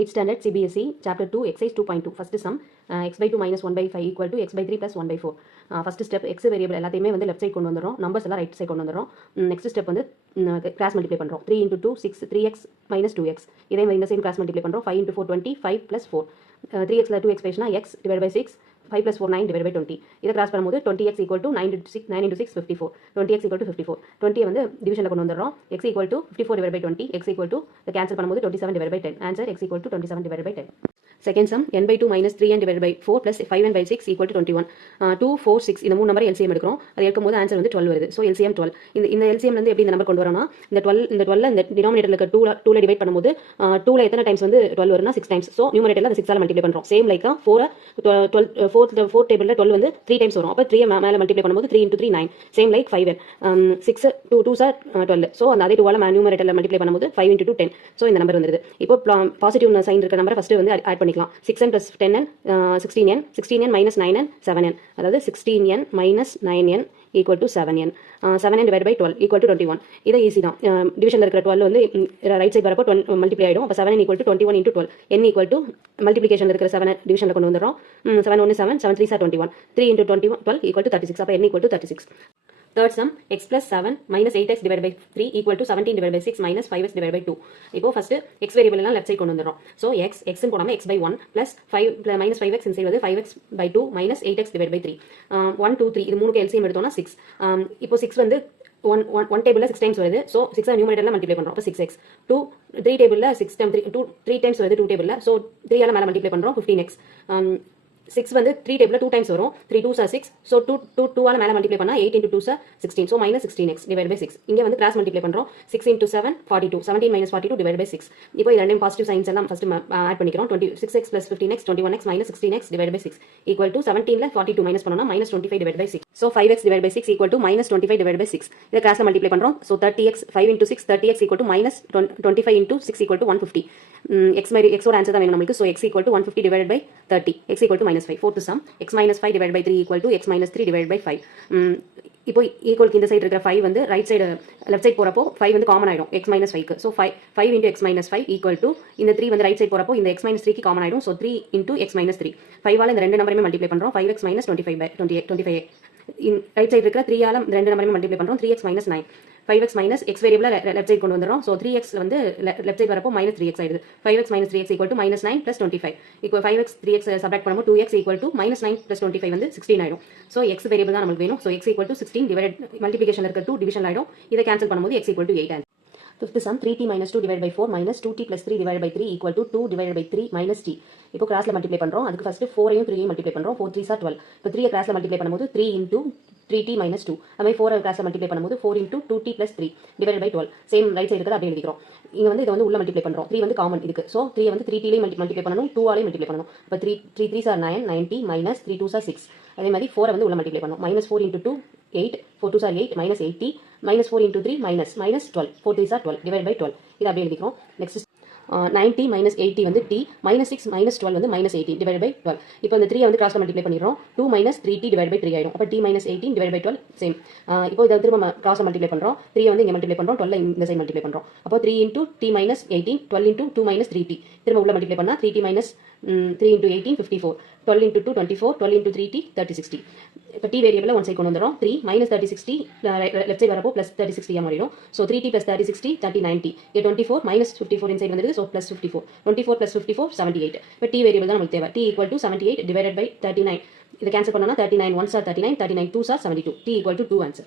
8th standard CBSE chapter 2 exercise 2.2 first sum x by 2 minus 1 by 5 equal to x by 3 plus 1 by 4 first step x variable எல்லாத்தையுமே வந்து left side கொண்டு வந்துறோம் numbers எல்லாம் right side கொண்டு வந்துறோம் next step வந்து cross multiply பண்றோம் 3 into 2 6 3x minus 2x இதே இந்த same cross multiply பண்றோம் 5 into 4 20 5 plus 4 3x ல 2x பேசினா x divided by 6 5 plus 4 9 divided by 20 இதை கிராஸ் பண்ணும்போது 20x equal to 9 into 6 54 20x equal to 54 20 வந்து டிவிஷனில் கொண்டு வந்துடுறோம் x equal to 54 divided by 20 x equal to இதை கேன்சல் பண்ணும்போது 27 divided by 10 answer x equal to 27 divided by 10 second sum n by 2 minus 3n divided by 4 plus 5n by 6 equal to 21 2 4 6 இந்த மூணு number LCM எடுக்கிறோம் அது எடுக்கும்போது answer வந்து 12 வருது so LCM 12 இந்த LCM வந்து எப்படி இந்த நம்பர் கொண்டு வரோம்னா இந்த 12 இந்த டினாமினேட்டர்ல இருக்க 2ல டிவைட் பண்ணும்போது 2ல எத்தனை டைம்ஸ் வந்து 12 வரும்னா 6 டைம்ஸ் ஸோ நியூமரேட்டர்ல அந்த 6 ஆல மல்டிப்ளை பண்றோம் சேம் லைக்கா 4 டேபிள்ல 12 வந்து 3 டைம்ஸ் வரும் அப்போ 3 மேல மல்டிப்ளை பண்ணும்போது 3 into 3 9 same like 5n 6 2 sir 12 so அந்த அதே 2 ஆல நியூமரேட்டர்ல மல்டிப்ளை பண்ணும்போது 5 into 2 10 ஸோ இந்த நம்பர் வந்துருது இப்போ பாசிட்டிவ் சைன் இருக்க நம்பரை ஃபர்ஸ்ட் வந்து ஆட் பண்ணிக்கலாம் 6n plus 10n 16n minus 9n 7n அதாவது 16n minus 9n equal to 7n 7n divided by 12 equal to 21 இதை ஈஸி தான் டிவிஷனில் இருக்கிற 12 வந்து ரைட் சைடு வரப்போ மல்டிப்ளை ஆகிடும் அப்போ 7n equal to 21 into 12 n equal to multiplication இருக்கிற 7 டிவிஷனில் கொண்டு வந்துடுறோம் 7 1 7 7 3 21 3 into 21 12 equal to 36 அப்போ n equal to 36 Third sum x plus 7 minus 8x divided by 3 equal to 17 divided by 6 minus 5x divided by 2 இப்போ first x variable எல்லாம் left side கொண்டு வந்துறோம் so x ன்னு போடாம x by 1 plus 5 minus 5x inside வந்து 5x by 2 minus 8x divided by 3 1 2 3 இது மூணுக்கு LCM எடுத்தோம்னா 6 இப்போ 6 வந்து one டேபிள்ல 6 டைம்ஸ் வருது so 6 நியூமரேட்டர்ல மல்டிப்ளை பண்றோம் அப்ப 6x 3 டேபிள்ல 6 டைம் 3 டைம்ஸ் வருது 2 டேபிள்ல so 3 ஆல மேல மல்டிப்ளை பண்றோம் 15x 6 வந்து 3 டேபிள்ல 2 டைம்ஸ் வரும் 3 2s are 6 so 2 ஆல மேல மல்டிப்ளை பண்ணா 8 into 2s are 16 so minus 16x divided by 6 இங்க வந்து கிராஸ் மல்டிப்ளை பண்றோம் 6 into 7 42 17 minus 42 divided by 6 இப்போ இந்த ரெண்டும் பாசிட்டிவ் சைன்ஸ் எல்லாம் ஃபர்ஸ்ட் ஆட் பண்ணிக்கிறோம் 26x plus 15x 21x minus 16x divided by 6 equal to 17 ல 42 மைனஸ் பண்ணோம்னா minus 25 divided by 6 so 5x divided by 6 equal to minus 25 divided by 6 இத கிராஸ்ல multiply பண்றோம் so 30x 5 into 6 30x equal to minus 25 into 6 equal to 150 x ஓட answer தான் வேணும் நமக்கு so x equal to 150 divided by 30 x equal to minus 5 fourth sum x minus 5 divided by 3 equal to x minus 3 divided by 5 இப்போ ஈக்குவலுக்கு இந்த side இருக்கிற 5 வந்து right side left side போறப்போ 5 வந்து காமன் ஆயிடும் x minus 5 க்கு so 5 into x minus 5 equal to இந்த 3 வந்து ரைட் சைடு போறப்போ இந்த x minus 3 க்கு காமன் ஆயிடும் so 3 into x minus 3 5 ஆல இந்த ரெண்டு நம்பரையுமே மல்டிப்ளை பண்றோம் 5x minus 25 by 25 right side இருக்கிற 3 ஆல இந்த ரெண்டு நம்பரையுமே மல்டிப்ளை பண்றோம் 3x minus 9 5x minus x variable left side கொண்டு வந்துறோம் so 3x வந்து லெஃப்ட் சைடு வரப்போ minus 3x ஆயிடுது 5x minus 3x equal to minus 9 plus 25 equal 5x 3x subtract பண்ணும்போது 2x equal to minus 9 plus 25 வந்து 16 ஆயிடும் so x variable தான் நமக்கு வேணும் so x equal to 16 divided மல்டிப்ளிகேஷன்ல இருக்க 2 டிவிஷன் ஆயிடும் இதை கேன்சல் பண்ணும்போது x equal to 8 Fifth sum 3t minus 2 divided by 4 minus 2t plus 3 divided by 3 equal to 2 divided by 3 minus t. இப்போ கிராஸ்ல மல்டிப்ளை பண்றோம் அதுக்கு ஃபர்ஸ்ட் 4 ஐயும் 3 ஐயும் மல்டிப்ளை பண்றோம் 4 3s are 12 இப்போ 3 கிராஸ்ல மல்டிப்ளை பண்ணும்போது 3 into 3t minus 2 அதே 4 கிராஸ்ல மல்டிப்ளை பண்ணும்போது 4 into 2t plus 3 divided by 12 same right side இருக்கிறத அப்படியே எழுதிக்கிறோம் இங்க வந்து இத வந்து உள்ள மல்டிப்ளை பண்றோம் 3 வந்து காமன் இதுக்கு சோ 3 வந்து 3t ல மல்டிப்ளை பண்ணனும் 2 ஆலயும் மல்டிப்ளை பண்ணனும் அப்ப 3 3s are 9 90 minus 3 2s are 6 அதே மாதிரி 4 வந்து உள்ள மல்டிப்ளை பண்ணனும் minus 4 into 2 8 4 2s are 8 minus 80 minus 4 into 3 minus 12 4 3s are 12 divided by 12 இத அப்படியே எழுதிக்கிறோம் நெக்ஸ்ட் 90 minus 80 வந்து t minus 6 minus 12 வந்து minus 18 divided by 12 இப்போ இந்த 3 வந்து கிராஸ்ல multiply பண்ணிரோம் 2 minus 3t divided by 3 ஆயிடும் அப்ப t minus 18 divided by 12 same இப்போ இத திரும்ப கிராஸ்ல மல்டிப்ளை பண்றோம் 3 வந்து இங்க மல்டிப்ளை பண்றோம் 12 இந்த சைடு மல்டிப்ளை பண்றோம் அப்போ 3 into t minus 18 12 into 2 minus 3t திரும்ப உள்ள மல்டிப்ளை பண்ணா 3t minus 3 into 18 54 12 into 2 24 12 into 3t 30 60 இப்போ t வேரியபிள ஒன் சைடு கொண்டு வந்துறோம் 3 minus 30 60 லெஃப்ட் சைடு வரப்போ plus 30 60 ஆ மாறிடும் so 3t plus 30 60 30 90 இங்க 24 minus 54 இன்சைடு வந்துருது so plus 54 24 plus 54 78 இப்போ t வேரியபிள் தான் நமக்கு தேவை t equal to 78 divided by 39 இத கேன்சல் பண்ணோம்னா 39 1s are 39 39 2s are 72 t equal to 2 answer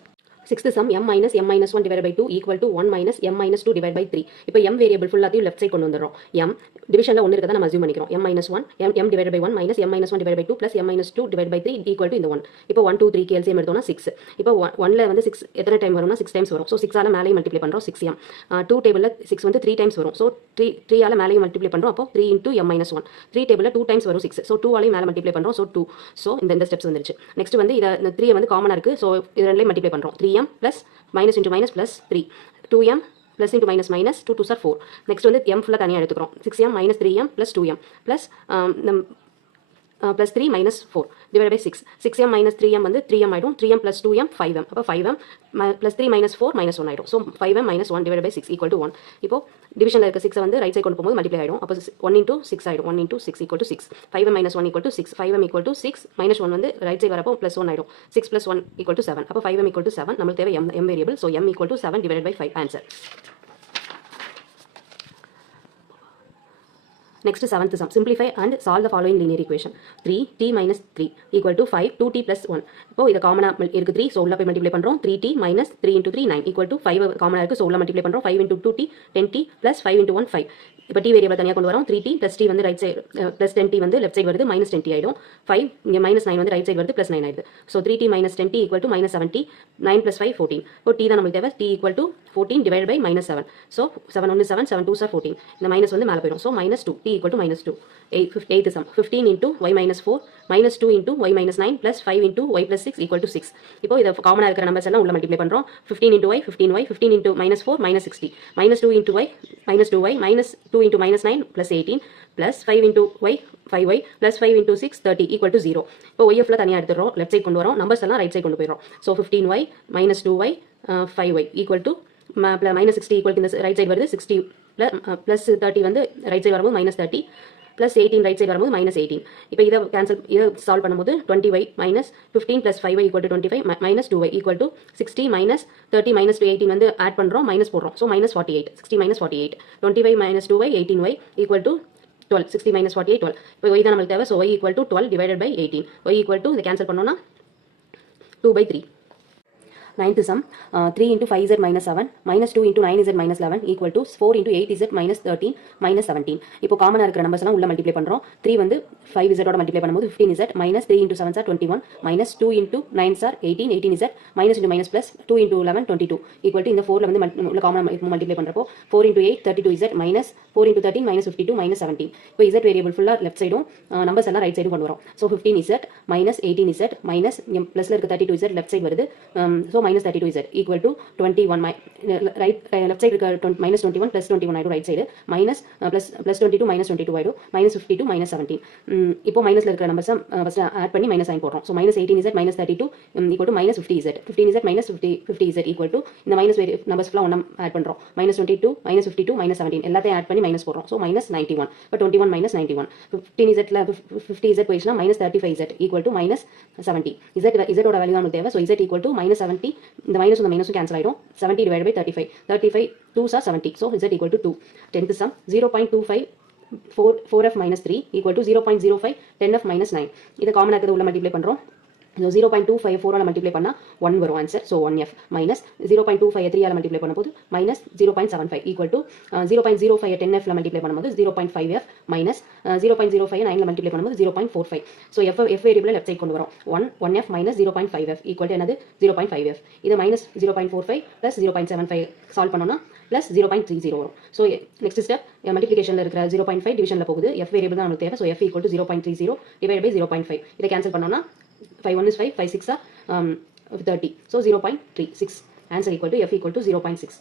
Sixth sum m minus 1 divided by 2 equal to 1 minus m minus 2 divided by 3 இப்போ m variable ஃபுல்லாத்தையும் left side கொண்டு வந்துறோம் m டிவிஷன்ல 1 இருக்கதா நம்ம assume பண்ணிக்கிறோம் m minus 1 m divided by 1 minus m minus 1 divided by 2 plus m minus 2 divided by 3 equal to இந்த 1 இப்போ 1 2 3 க்கு LCM எடுத்தோம்னா 6 இப்போ 1 ல வந்து 6 எத்தனை டைம் வரும்னா 6 டைம்ஸ் வரும் so 6 ஆல மேலே மல்டிப்ளை பண்றோம் 6m 2 டேபிள்ல 6 வந்து 3 டைம்ஸ் வரும் so 3 ஆல மேலே மல்டிப்ளை பண்றோம் அப்போ 3 into m minus 1 3 டேபிள்ல 2 டைம்ஸ் வரும் 6 so 2 ஆலயும் மேலே மல்டிப்ளை பண்றோம் so 2 so இந்த ஸ்டெப்ஸ் வந்துருச்சு நெக்ஸ்ட் வந்து இத 3 வந்து காமனா இருக்கு so இது ரெண்டையும் மல்டிப்ளை பண்றோம் 3m plus minus into minus plus 3 2m plus into minus minus 2 2s are 4 next வந்து m ஃபுல்லா தனியா எடுத்துக்கிறோம் 6m minus 3m plus 2m plus plus 3 minus 4 divided by 6. 6m minus 3m வந்து 3m ஆயிடும். 3m plus 2m 5m. அப்போ 5m plus 3 minus 4 minus 1 ஆயிடும். So 5m minus 1 divided by 6 equal to 1. இப்போ டிவிஷனில் இருக்க 6 வந்து ரைட் சைடு கொண்டு போகும்போது மல்டிப்ளை ஆயிடும். அப்போ 1 into 6 ஆயிடும். 1 into 6 equal to 6. 5m minus 1 equal to 6. 5m equal to 6 minus 1 வந்து ரைட் சைடு வரப்போ plus 1 ஆயிடும். 6 plus 1 equal to 7. அப்போ 5m equal to 7. நம்மளுக்கு தேவை m variable. So m equal to 7 divided by 5 answer. Next, seventh sum. Simplify and solve the following linear equation. 3t minus 3 equal to 5, 2t plus 1. இப்போ இது காமனாக இருக்குது 3, so உள்ள போய் multiply பண்ணுறோம். 3t minus 3 into 3 9 equal to 5 காமனாக இருக்குது, so உள்ள மல்டிப்ளை பண்ணுறோம். 5 into 2t 10t plus 5 into 1 5. இப்போ t வேரியபிள் தனியாக கொண்டு வரோம். 3t plus t வந்து ரைட் சைடு plus 10t வந்து லெஃப்ட் சைடு வருது, minus 10t ஆயிடும். 5 இங்கே minus 9 வந்து ரைட் சைடு வருது, plus 9 ஆயிடுது. So 3t minus 10t equal to minus 7t. 9 plus 5 14. இப்போ t தான் நம்மளுக்கு தேவை. t equal to 14 divided by minus 7. So 7 1 7, 7 2 are 14. இந்த மைனஸ் வந்து மேலே போயிடும். So minus 2. t equal to minus 2. 8th sum. 15 into y minus 4 minus 2 into y minus 9 plus 5 into y plus 6 equal to 6. இப்போ இதை காமனாக இருக்கிற நம்பர்ஸ் எல்லாம் உள்ள மல்டிப்ளை பண்ணுறோம். 15 into y 15y 15 into minus 4 minus 60 minus 2 into y minus 2y minus 2 into minus 9 plus 18 plus 5 into y 5y plus 5 into 6 30 equal to 0. இப்போ yf தனியாக எடுத்துறோம், left side கொண்டு வரோம், நம்பர்ஸ் எல்லாம் ரைட் சைடு கொண்டு போயிடும். So 15y minus 2y 5y equal to minus 60 equal to இந்த right side வருது 60 plus 30 வந்து ரைட் சைடு வரும்போது minus 30 plus 18 ரைட் சைடு வரும்போது minus 18. இப்போ இதை சால்வ் பண்ணும்போது 20y minus 15 plus 5y equal to 25 minus 2y equal to 60 minus 30 minus 18 வந்து add பண்ணுறோம், மைனஸ் போடுறோம். So minus 48. 60 minus 48. 20y minus 2y 18y equal to 12. 60 minus 48 12. இப்போ y தான் நம்மளுக்கு தேவை. So y equal to 12 divided by 18. y equal to இதை cancel பண்ணோம்னா 2/3. 9th sum. 3 into 5z minus 7 minus 2 into 9z minus 11 equal to 4 into 8z minus 13 minus 17. இப்போ காமனாக இருக்கிற numbers எல்லாம் உள்ள மல்டிப்ளை பண்ணுறோம். 3 வந்து 5z ஓட மல்டிப்ளை பண்ணும்போது 15z minus 3 into 7 are 21 minus 2 into 9 are 18 18z minus into minus plus 2 into 11 22 equal to இந்த 4ல வந்து உள்ள காமனாக மல்டிப்ளை பண்ணுறப்போ 4 into 8 32z minus 4 into 13 minus 52 minus 17. இப்போ z வேரியபிள் ஃபுல்லாக லெஃப்ட் சைடும் நம்பர்ஸ் எல்லாம் ரைட் சைடும் கொண்டு வரோம். So 15z minus 18z minus ப்ளஸில் இருக்க 32z லெஃப்ட் சைடு வருது. So minus 32z equal to 21 right left side minus 21 plus 21 ஆயிடும் right side minus plus 22 minus 22 ஆயிடும் minus 52 minus 17. இப்போ மைனஸ்ல இருக்கிற நம்பர்ஸ் ஃபர்ஸ்ட் ஆட் பண்ணி மைனஸ் சைன் போடுறோம். So minus 18z minus 32 equal to minus 50z 15z minus 50z equal to இந்த minus numbers ஃபுல்லாக ஒன்றா add பண்ணுறோம். minus 22 minus 52 minus 17 எல்லாத்தையும் ஆட் பண்ணி மைனஸ் போடுறோம். So minus 91. இப்போ 21 minus 91 15zல 50z போயிடுச்சுன்னா minus 35z equal to minus 70. z ஓட வேல்யூ நமக்கு தேவை. So z equal to minus 70. இந்த மைனஸ் இந்த மைனஸும் கேன்சல் ஆயிடும். 70 divided by 35. 35 2s are 70. So z equal to 2. 10th sum. 0.25 4f minus 3 equal to 0.05 10f minus 9. இதை காமனாக இருக்கிறது உள்ள மல்டிப்ளை பண்ணுறோம். 0.254 ஆல் மல்டிப்ளை பண்ணால் 1 வரும் answer. So 1f minus 0.25 3 all multiply பண்ணும்போது மைனஸ் 0.75 ஈக்குவல் டு 0.05 10fல மல்டிப்ளை பண்ணும்போது 0.5f மைனஸ் 0.05 9ல மல்டிப்ளை பண்ணும்போது 0.45. So F variable left side கொண்டு வரும். 1f minus 0.5f equal to என்னது 0.5f. இது மைனஸ் 0.45 ப்ளஸ் 0.75 சால்வ் பண்ணோம்னா ப்ளஸ் 0.30 வரும். ஸோ நெக்ஸ்ட் ஸ்டெப் மல்டிப்ளிகேஷனில் இருக்கிற 0.5 டிவிஷனில் போகுது. எஃப் வேரியபிள் தான் நமக்கு தேவை. So F equal to 0.30 divide by 0.5. இதை கேன்சல் பண்ணோம்னா 5 1 is 5, 5 6 are 30. So 0.36. Answer equal to F equal to 0.6.